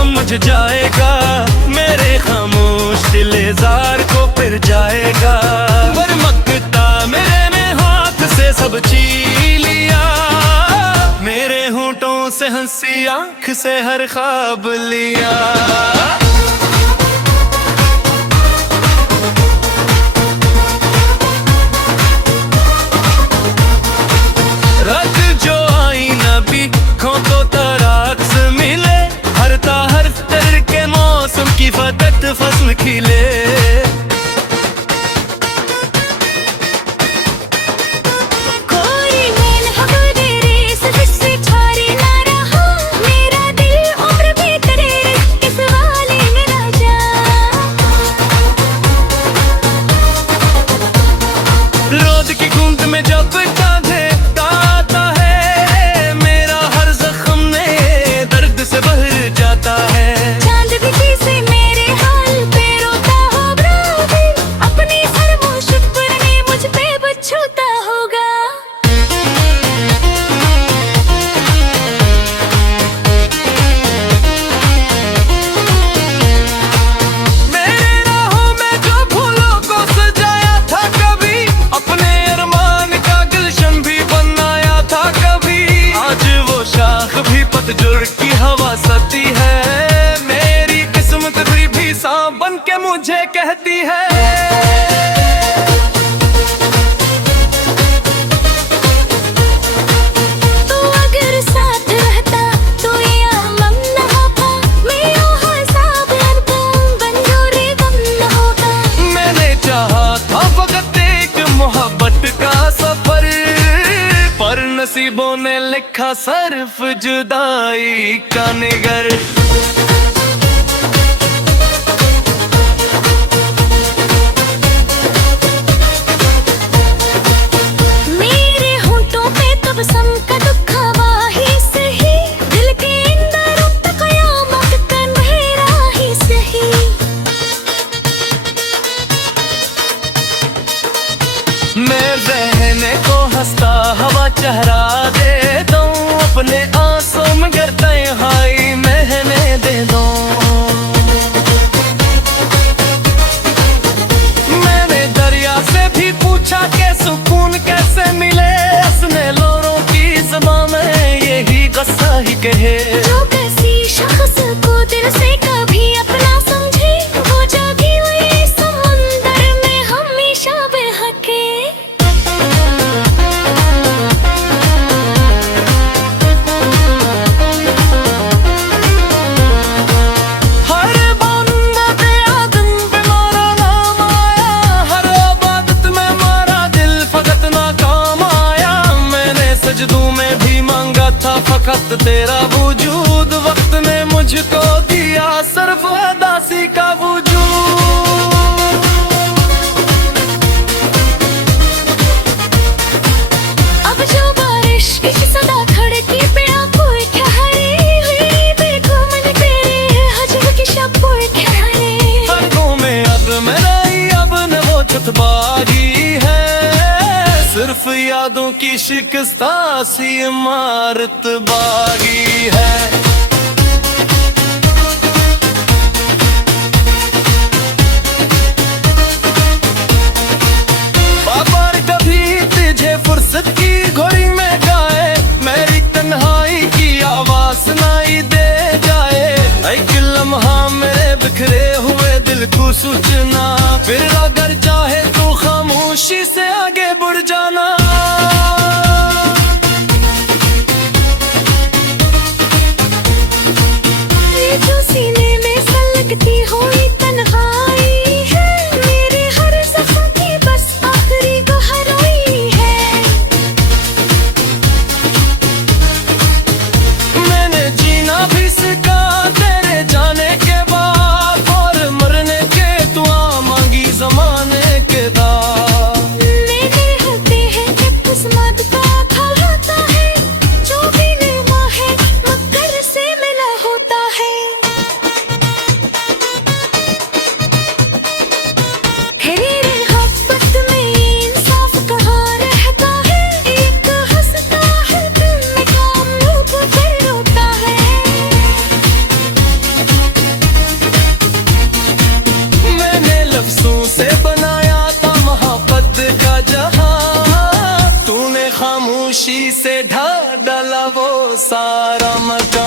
समझ जाएगा, मेरे खामोश दिलेजार को फिर जाएगा। बरमकता मेरे ने हाथ से सब छीन लिया, मेरे होंठों से हंसी आंख से हर ख्वाब लिया। रख जो आईना भी खो तो तराक्स मिले, हर तर के मौसम की फतत फसल खिले। रोद की गूंद में जब कांधे गाता है, मेरा हर जख्म ने दर्द से भर जाता है। चांद भी किसी मेरे हाल पे रोता होगा, अपनी सरमो शुक्र ने मुझ पे बछूता होगा। मेरे राहों में जो फूलों को सजाया था कभी, अपने अरमान का गुलशन भी बनाया था कभी। आज वो शाख भी पतझड़ की हवा सती है, मेरी किस्मत भी सांप बन के मुझे कहती है। तू अगर साथ रहता तो ये अमन न होता, मैं यहाँ सब अरबों बंजोरे गम न होता। मैंने चाहा था फकत एक मोहब्बत का सफर, पर नसीबों ने लिखा सिर्फ जुदाई का निगर। मेरे होंठों पे तब सम का दुखा वाही सही, दिल के अंदर अब तक कयामत का अंधेरा ही सही। मैं बहने को हंसता हवा चेहरा दे दूं, अपने आंसू में गिरते हाई महने दे दूं। मैंने दरिया से भी पूछा कि सुकून कैसे मिले, उसने लोरों की ज़बान में यही गस्सा ही कहे। जो किसी शख्स को दिल से कभी अपना समझे, वो जागी हुई समंदर में हमेशा बहके। हर बंदे पे आदम पे मारा नाम आया, हर इबादत में मारा दिल फकत नाकाम आया। मैंने सजदों में भी मांगा था फकत तेरा वजूद, वक्त ने मुझको दिया सिर्फ अदासी का वजूद। अब जो बारिश की सदा खड़की पिया कोई ठहरे हुई, देखो मन तेरे हजर की शब कोई ठहरे। हरकों में अब मेराई अब न वो छतबारी है, सिर्फ यादों की शिकस्ता सी इमारत बागी है। पापा ने कभी तुझे फुर्सत की घड़ी में गाए, मेरी तन्हाई की आवाज सुनाई दे जाए। एक लम्हा मेरे बिखरे हुए दिल को सूचना, फिर अगर चाहे तो खामोशी से आगे बढ़ जाना। ये जो सीने में सलगती हुई तन्हाई है, मेरे हर जख्म की बस आखिरी गहराई है। मैंने जीना भी सीखा तेरे जाने के बाद, और मरने के दुआ मांगी जमाने के दाद। मेरे रहते हैं खामोशी से ढा डाला वो सारा मकान।